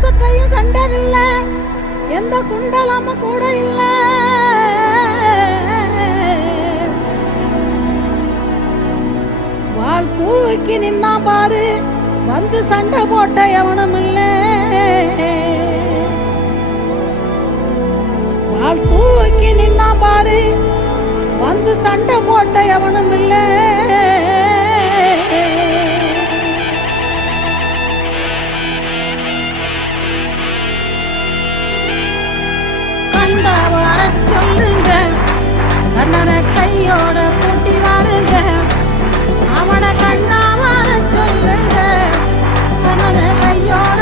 பாசத்தையும் கண்டதில்ல, எந்த குண்டலமும் கூட இல்ல. வாள் தூக்கி நின்னா பாரு, வந்து சண்டை போட்ட எவனும் இல்ல. வாள் தூக்கி நின்னா பாரு, வந்து சண்டை போட்ட எவனும் இல்ல. கண்ட வர சொல்லுங்க, கண்ணனை கையோட கூட்டி வாருங்க. அவனை கண்டா வர சொல்லுங்க, கண்ணனை கையோட